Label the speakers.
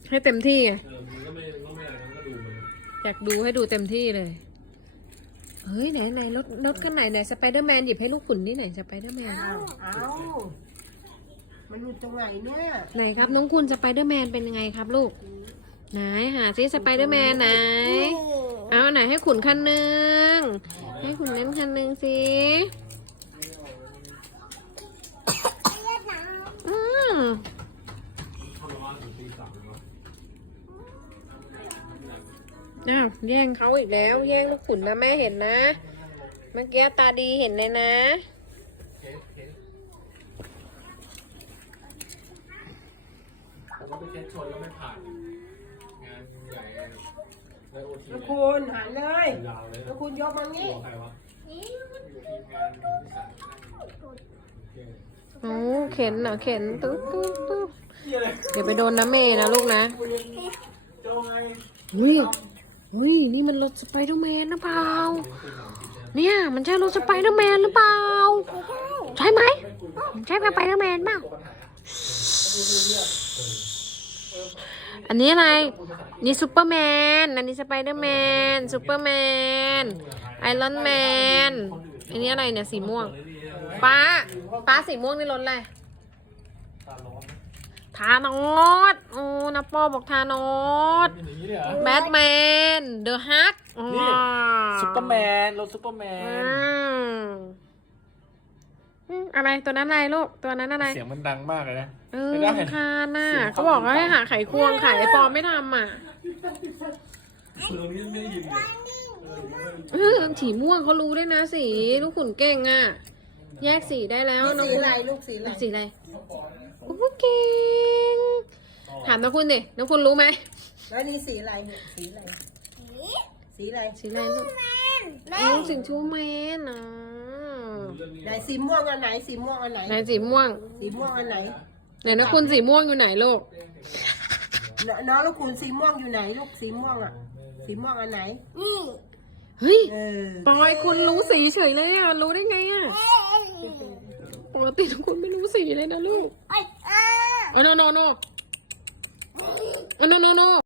Speaker 1: ให้เต็มที่ไง
Speaker 2: มันก็ไม่อะไรมันก็ดูมัน
Speaker 1: อยากดูให้ดูเต็มที่เลยเฮ้ยไหนรถกันไหนสไปเดอร์แมนหยิบให้ลูกขุนนี่ไหนสไปเดอร์แมน
Speaker 3: เอามันอยู่ตรงไหนเนี่ย
Speaker 1: ไหนครับน้องคุณสไปเดอร์แมนเป็นยังไงครับลูกไหนหาซิสไปเดอร์แมนไหนเอาไหนให้ขุนคันหนึ่งให้ขุนเล่นคันหนึ่งสิอ้าวแย่งเขาอีกแล้วแย่งลูกขุนนะแม่เห็นนะเมื่อกี้ตาดีเห็นเลยนะ
Speaker 2: แล้วไปแค่ชนแล้วไม่ผ่านงานใหญ่แล้วโอที
Speaker 3: แล้วคุณหันเลย
Speaker 2: ยาวเลย
Speaker 3: แล้วคุณยกมางี้
Speaker 2: ตัวใครวะอยู่ทีมงานที่สั่ง
Speaker 1: โอ้เข็นเหรอเข็นตุ๊บเดี๋ยวไปโดนน้ำเมย์นะลูกนะเฮ้ยนี่มันรถสไปเดอร์แมนหรือเปล่าเนี่ยมันใช่รถสไปเดอร์แมนหรือเปล่าใช่ไหมใช่สไปเดอร์แมนเปล่าอันนี้อะไรนี่ซูเปอร์แมนอันนี้สไปเดอร์แมนซูเปอร์แมนไอรอนแมนอันนี้อะไรเนี่ยสีม่วงป้าสีม่วงนี่รถอะไรทานอสโอ้นะปอบอกทานอสแบทแมนเดอะฮัก
Speaker 2: ซุปเปอร์แมนรถซุปเปอร์แมน
Speaker 1: อะไรตัวนั้นอะไรลูกตัวนั้นอะไร
Speaker 2: เสียงมันดังมากเลยนะ
Speaker 1: คาน่ะเขาบอกว่าให้หาไขควงไขไอปอไม่ทำอ่ะ
Speaker 2: ตรงนี้ไม่ได้ยิน
Speaker 1: สีม่วงเขารู้ด้วยนะสีลูกขุนเก่งอ่ะแยกสีได้แล้วน้อง
Speaker 3: สีอะไรลูกสีอะไร
Speaker 1: สีอะไรโอ้เก่งถามน้องคุณดิน้องคุณรู้ไหม
Speaker 3: แล้วนี่สีอะไรสีอะไรสีอะไร
Speaker 1: สีอะไรลูกลูกสิงชูแมนนะ
Speaker 3: ไหนสีม่วงอันไหนสีม่วงอันไหน
Speaker 1: ไหนสีม่วง
Speaker 3: สีม่วงอันไหน
Speaker 1: ไหนน้องคุณสีม่วงอยู่ไหนลูก
Speaker 3: น้องแล้วคุณสีม่วงอยู่ไหนลูกสีม่วงอ่ะสีม่วงอันไหน
Speaker 1: เฮ้ย
Speaker 3: เ
Speaker 1: ปอยคุณรู้สีเฉยเลยอ่ะรู้ได้ไงอ่ะปกติทุกคนไม่รู้สีเลยนะลูกโน